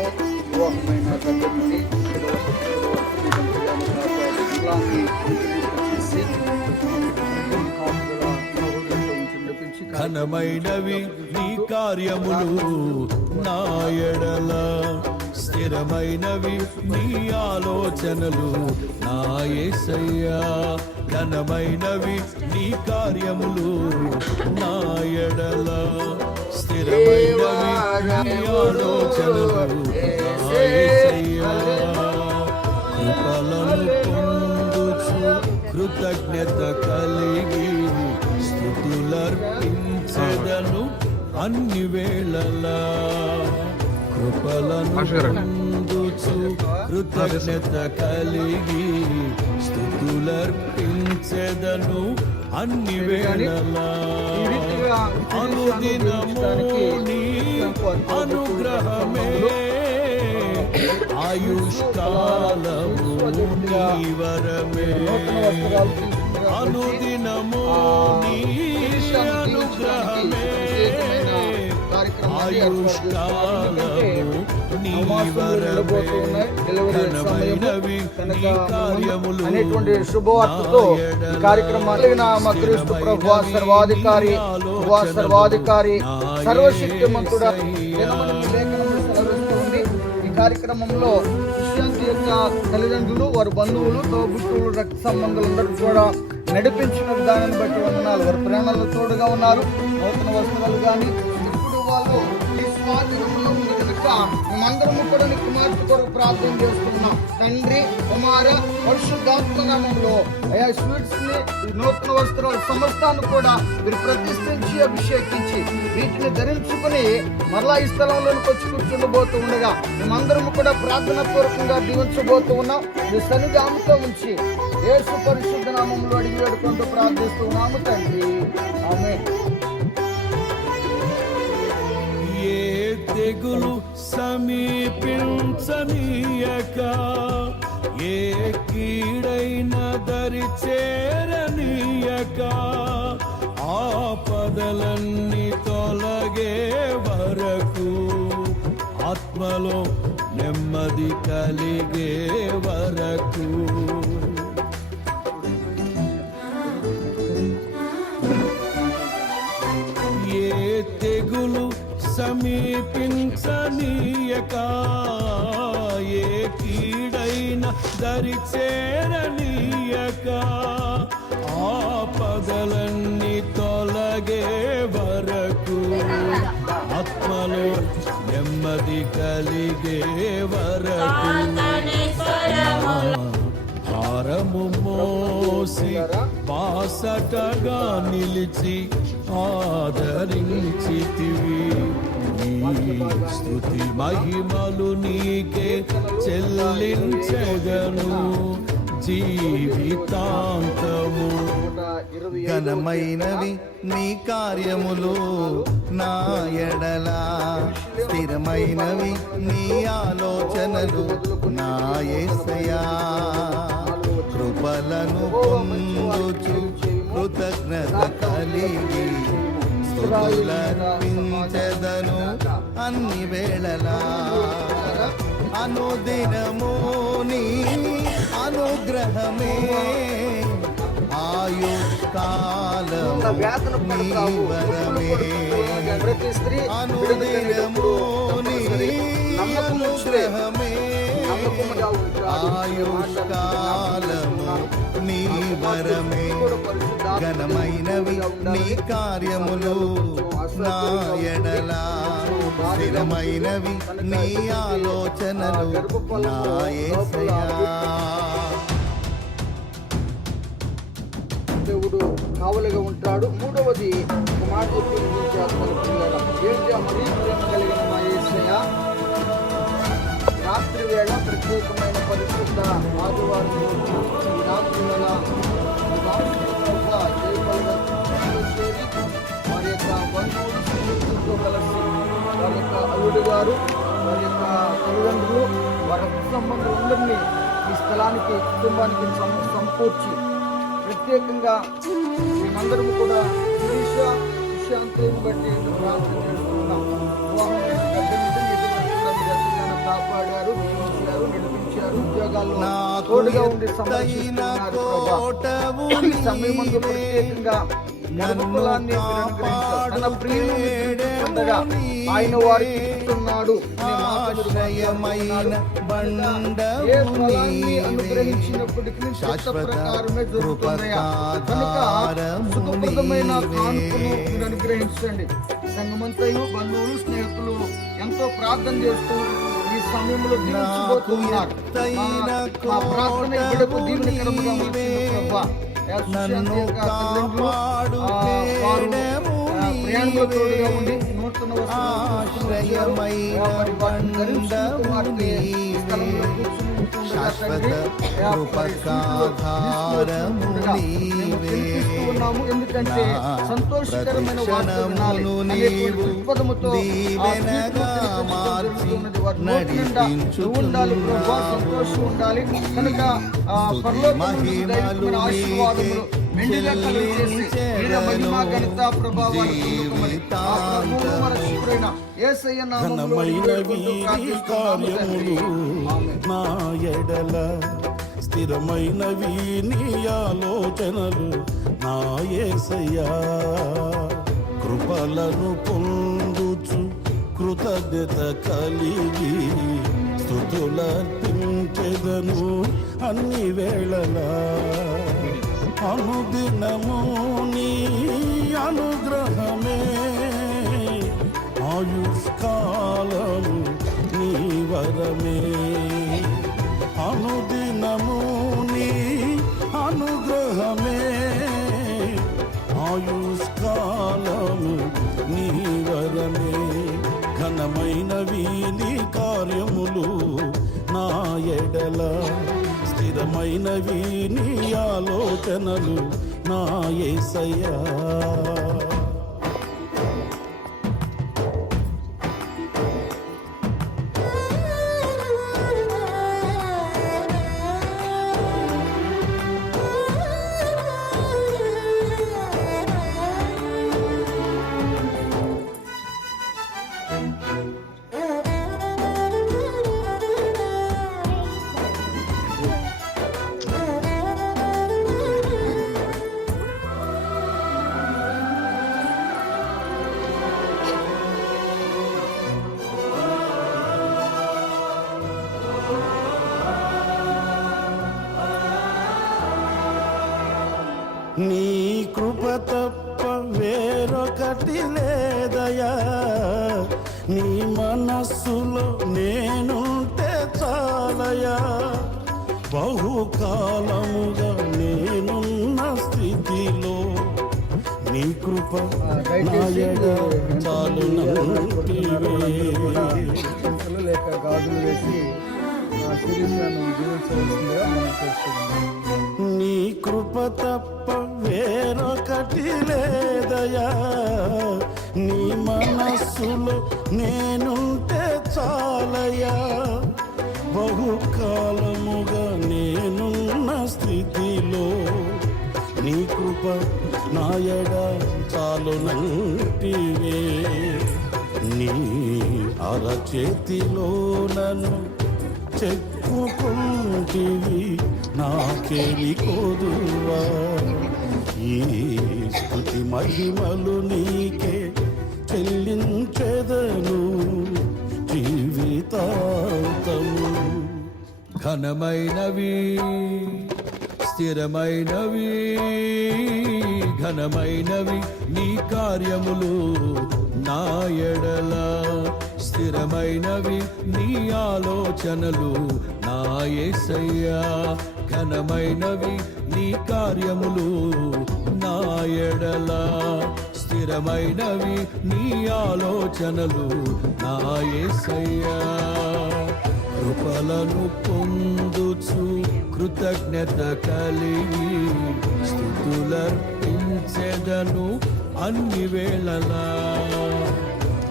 స్థలంలో వివాహమైన దగ్గర నుండి ఘనమైనవి నీ కార్యములు నా ఎడల, స్థిరమైనవి నీ ఆలోచనలు నా యేసయ్యా. ఘనమైనవి నీ కార్యములు నా ఎడల, స్థిరమైనవి నీ ఆలోచనలు నా యేసయ్యా. కృపలను పొందుచు కృతజ్ఞత కలిగి స్తుతులర్పించెదను అన్ని వేళలా. కృపలను పొందుచు కృతజ్ఞత కలిగి స్తుతులర్పించెదను అన్ని వేళలా. అనుదినము నీ అనుగ్రహమే ఆయుష్కాలము నీ వరమే. అనుదినము నీ అనుగ్రహమే ఆయుష్కాలము నీ వరమే. ఘనమైనవి నీ కార్యములు అనేటువంటి శుభవార్తతో ఈ కార్యక్రమాన్ని మా క్రీస్తు ప్రభువా సర్వాధికారి సర్వశక్తిమంతుడా ఈ కార్యక్రమంలో విశ్రాంతి యొక్క తల్లిదండ్రులు, వారి బంధువులు, తోబుట్టువులు, రక్త సంబంధాలు అందరూ కూడా నడిపించిన విధానాన్ని బట్టి వందనాలు. వారి ప్రేమలో తోడుగా ఉన్నారు. నూతన వస్త్రాలు కానీ ఇప్పుడు వాళ్ళు ఈ స్వాతంత్రంలో ఉంది కనుక మేమందరము కూడా నీ కుమార్తె కొరకు ప్రార్థన చేస్తున్నాం. తండ్రి, కుమార, పరిశుద్ధాత్మ నామములో అయా స్వీట్స్ ని, నూతన వస్త్రాలు సమస్తాన్ని కూడా మీరు ప్రతిష్ఠించి అభిషేకించి వీటిని ధరించుకుని మరలా ఈ స్థలంలోకి వచ్చి కూర్చుండబోతూ ఉండగా మేమందరము కూడా ప్రార్థన పూర్వకంగా దీవించబోతూ ఉన్నాం. మీ సన్నిధానంతో ఉంచి యేసు పరిశుద్ధ నామములో అడిగి వేడుకుంటూ ప్రార్థిస్తున్నాము తండ్రి, ఆమేన్. ఏ తెగులు సమీపించనీయక, ఏ కీడైన దరి చేరనీయక, ఆపదలన్నీ తొలగే వరకు, ఆత్మలో నెమ్మది కలిగే వరకు. ఏ తెగులు సమీపించనీయక, ఏ కీడైన దరి చేరనీయక, ఆపదలన్నీ తొలగే వరకు, ఆత్మలో నెమ్మది కలిగే వరకు. భారము మోసి బాసటగా నిలిచి ఆదరించితివి. నీ స్తుతి మహిమలు నీకే చెల్లించెదను జీవితాంతము. ఘనమైనవి నీ కార్యములు నా ఎడల, స్థిరమైనవి నీ ఆలోచనలు నా యేసయ్యా. కృపలను పొందుచు కృతజ్ఞత కలిగి స్తుతులర్పించెదను అన్ని వేళలా. అనుదినము నీ అనుగ్రహమే ఆయుష్కాలము నీ వరమే. అనుదినము నీ అనుగ్రహమే ఆయుష్కాలము నీ వరమే. ఘనమైనవి నీ కార్యములు నా ఎడల, స్థిరమైనవి నీ ఆలోచనలు నా యేసయ్యా. దేవుడు కావలిగా ఉంటాడు. మూడవది ఒక మాట చెప్పి మరీ ప్రేమ కలిగిన మా యేసయ్య, రాత్రి వేళ ప్రత్యేకమైన పరిశుద్ధ ఆదివారం రోజున ఈ రాత్రి వేళ వారి యొక్క బంధువులు, స్నేహితులతో కలిసి వారి యొక్క అల్లుడు గారు, వారి యొక్క తల్లిదండ్రులు, వారి రక్త సంబంధులందరినీ ఈ స్థలానికి, కుటుంబానికి సమకూర్చి ప్రత్యేకంగా మేమందరము కూడా విషయాంతిని బట్టి ప్రార్థన చేస్తున్నాం. జీవితాల్లో నాకు తోడుగా ఉండి ఎత్తైన సంరక్షిస్తున్నారు కోటవు ప్రభా. ఈ సమయమందు నీవే. ప్రత్యేకంగా నన్ను గర్భఫలాన్ని మీరు అనుగ్రహించారు. తన ప్రియులు పొందగా నీవే. ఆయన వారికి ఇస్తున్నాడు అనే మాట మీరు ఆశ్రయమైన బండవు ఏ ఫలాన్ని నీవే. అనుగ్రహించినప్పటికీ చిత్త శాశ్వత ప్రకారమే జరుగుతుందయ్యా. కనుక కృపకాధారము సుఖప్రదమైన కానుకను నీవే. మీరు అనుగ్రహించండి. సంగమంతయు బంధువులు స్నేహితులు ఎంతో ప్రార్థన చేస్తూ ఈ సమయంలో దీవించబోతున్నారు. మా ప్రార్థన ఈ బిడ్డకు దీవెనకరముగా మార్చింది ప్రభా. నన్ను కాపాడు వారు ప్రయాణంలో తోడుగా ఉండి నూతన ఆశ్రయమైన బండవు నీవే. శాశ్వత కృపకాధారము నీవే. ఎందుకంటే సంతోషకరమైన ప్రతిక్షణమును నీవు దీవెనగా మార్చి ఉండాలి ప్రభా, సంతోషం ఉండాలి. కనుక పరలోకమందు ఆశీర్వాదములు మెండుగా కలుగజేసి వీర మహిమ ఘనత ప్రభావాలు పొందుకోమని ఆ ప్రభువు మన శుభ్రైన యేసయ్య నామములో ఘనమైనవి నీ కార్యములు ఆమేన్. నా ఎడల స్థిరమైనవి నీ ఆలోచనలు నా యేసయ్యా. కృపలను పొందుచు కృతజ్ఞత కలిగి స్తుతులర్పించెదను అన్ని వేళలా. అనుదినము నీ అనుగ్రహమే ఆయుష్కాలము నీ వరమే. అనుదినము నీ అనుగ్రహమే ఆయుష్కాలము నీ వరమే. ఘనమైనవి నీ కార్యములు నా ఎడల స్థిరమైనవి నీ ఆలోచనలు నా యేసయ్యా. నీ కృప తప్ప వేరొకటి లేదయా. నీ మనస్సులో నేనుంటే చాలయా. బహుకాలముగా నేనున్న స్థితిలో నీ కృప నాయడ చాలునంటివే. లేక గాజులు వేసి ఆ శిరీషను జీవించవలసిందిగా మనం చేస్తున్నాం. నీ కృప తప్ప వేరొకటి లేదయా. నీ మనస్సులో నేనుంటే చాలయా. బహుకాలముగా నేనున్న స్థితిలో నీ కృప నాయడ చాలునంటివే. నీ అరచేతిలో నన్ను చెక్కుకుంటివి నాకేలి కోదువా. ఈ స్తుతి మహిమలు నీకే చెల్లించెదను జీవితాంతము. ఘనమైనవి స్థిరమైనవి ఘనమైనవి నీ కార్యములు నా ఎడల. స్థిరమైనవి నీ ఆలోచనలు నా యేసయ్యా. ఘనమైనవి నీ కార్యములు నా ఎడల. స్థిరమైనవి నీ ఆలోచనలు నా యేసయ్యా. కృపలను పొందుచు కృతజ్ఞత కలిగి స్తుతులర్పించెదను అన్ని వేళలా.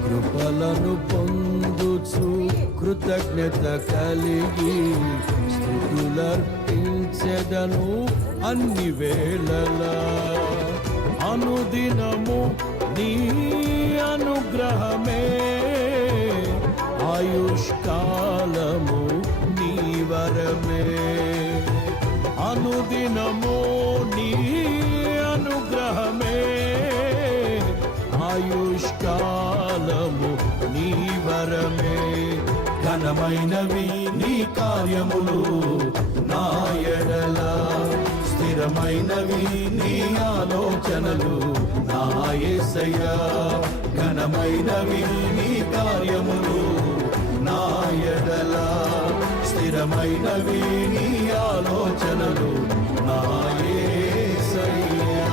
కృపలను పొందుచు కృతజ్ఞత కలిగి స్తుతులర్పించెదను అన్ని వేళలా. అనుదినము నీ అనుగ్రహమే ఆయుష్కాలము నీ వరమే. అనుదినము నీ అనుగ్రహమే ఆయుష్కాలము నీ వరమే ఘనమైనవి నీ కార్యములు నా ఎడల స్థిరమైనవి నీ ఆలోచనలు నా యేసయ్యా ఘనమైనవి నీ కార్యములు నా ఎడల స్థిరమైనవి నీ ఆలోచనలు నా యేసయ్యా.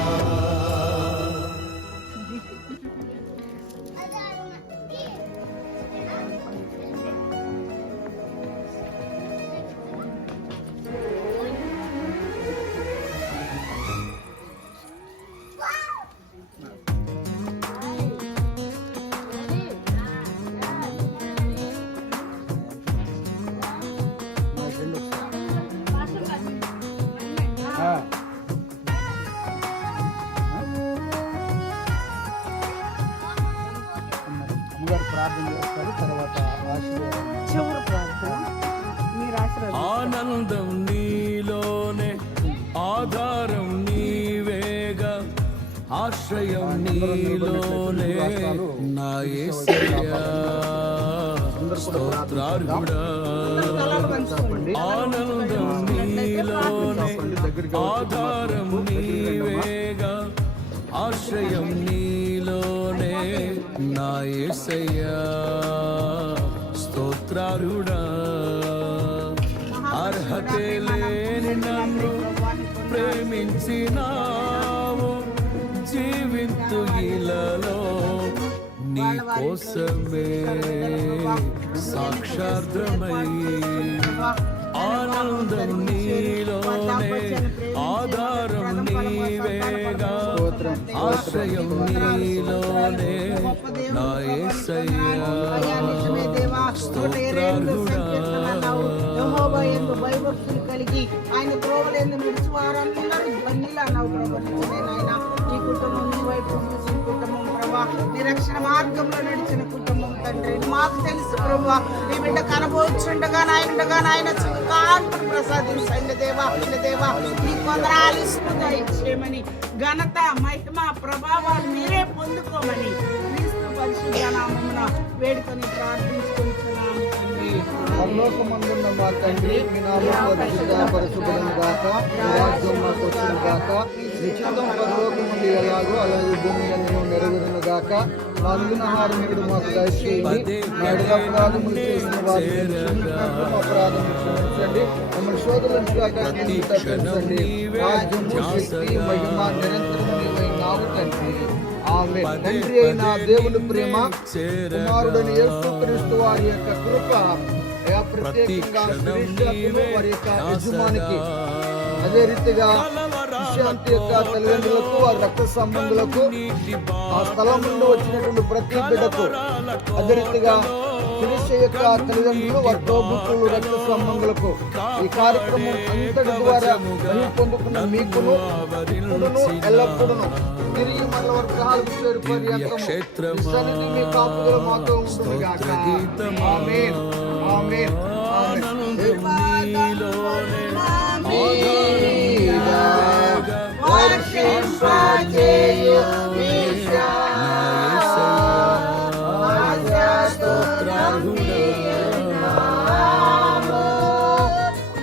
అమ్మగారు ప్రార్థన చేస్తారు, తర్వాత చివరి ప్రార్థన మీరు ఆశీర్వాదం. ఆనందం నీలోనే ఆధారం నీవేగా ఆశ్రయం నీలోనే నా యేసయ్యా స్తోత్రార్హుడా ఆనందం నీలోనే ఆధారం నీవేగా ఆశ్రయం నీలోనే నా యేసయ్యా స్తోత్రార్హుడా అర్హతే లేని నన్ను ప్రేమించినావు జీవింతు ఇలలో నీ కోసమే సాక్షార్థమై ఆనందం నీలోనే ఆధారం నీవేగా ఆశ్రయం నీలోనే నా యేసయ్యా స్తోత్రార్హుడా యెహోవా యందు భయభక్తులు కలిగి ఆయన త్రోవలందు నడిచి వారందరూ ధన్యులు అన్నావు ప్రభా. నిజమే నాయన, నీ కుటుంబం నీ వైపు చూసిన కుటుంబం ప్రభా, నీ రక్షణ మార్గంలో నడిచిన కుటుంబం తండ్రి మాకు తెలుసు ప్రభా. నీ బిడ్డ కనబోచుండగా నాయన సుఖాంతం ప్రసాదించండి దేవా. నీ కొందరాలు ఇచ్చేయమని ఘనత మహిమ ప్రభావాలు మీరే పొందుకోమని క్రీస్తు పరిశుద్ధ నామమున వేడుకొని ప్రార్థించుకుంటున్నాము తండ్రి. పరలోకమందున్న మా తండ్రి, మీ నామం పరిశుద్ధపరచబడును గాక, మీ రాజ్యం మాకు వచ్చును గాక, నీ చిత్తం పరలోకమందు ఎలాగో అలాగే భూమి యందు నెరవేరును గాక. మా అనుదినహారం నేడు మాకు దయచేయండి, మా ఎడల అపరాధములు చేసిన వారిని క్షమించినట్లు మా అపరాధములు క్షమించండి, మమ్మల్ని శోధనలకు తప్పించండి. రాజ్యము శక్తి మహిమ నిరంతరము నీవైనావు తండ్రి. ఆమేన్. తండ్రి అయిన దేవుని ప్రేమ, కుమారుడైన యేసుక్రీస్తు వారి యొక్క కృప, ప్రత్యేకంగా శ్రీశాంతులు వారి యొక్క యజమానికి, అదే రీతిగా శ్రీశాంతి యొక్క తల్లిదండ్రులకు, వారి రక్త సంబంధులకు, ఆ స్థలం నుండి వచ్చినటువంటి ప్రతి బిడ్డకు, అదే రీతిగా శిరీష యొక్క తల్లిదండ్రులు, వారి తోబుట్టులు, రక్త సంబంధులకు, ఈ కార్యక్రమం అంతటి ద్వారా మహిమ పొందుకున్న మీకును ఇప్పుడును ఎల్లప్పుడూ తిరిగి మరల వర్గాలకు చేరుకొని సన్నిధి మీ కాపుదల మాతో ఉంటుంది గాక. ఆమేన్. ఆమేన్. వర్షింపజేయు ఈశా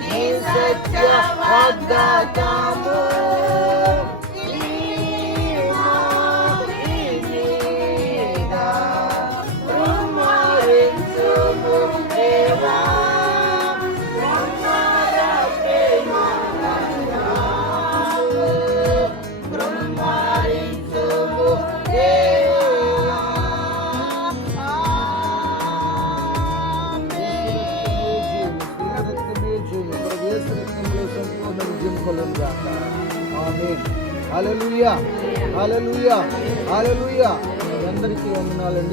నీ సత్య వాగ్దానము హల్లెలూయా, హల్లెలూయా, హల్లెలూయా. అందరికీ వందనాలండి.